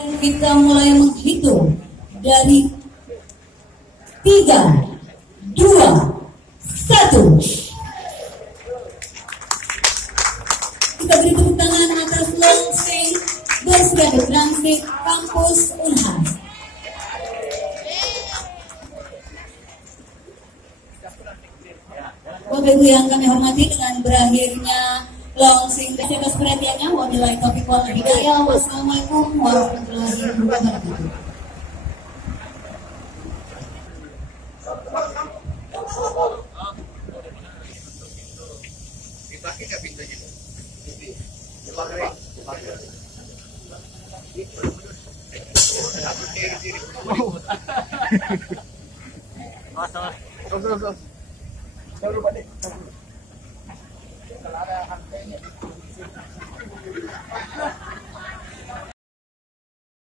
Kita mulai menghitung dari 3, 2, 1. Kita beri tepuk tangan atas launching Bersedia Transit Kampus Unhas. Bapak Ibu yang kami hormati, dengan berakhirnya launching, atas perhatiannya. Wabillahi taufiq wal hidayah. Wassalamualaikum warahmatullahi wabarakatuh. Dipakai nggak pintunya? Terus. Jangan lupa deh. Kalau ada harganya.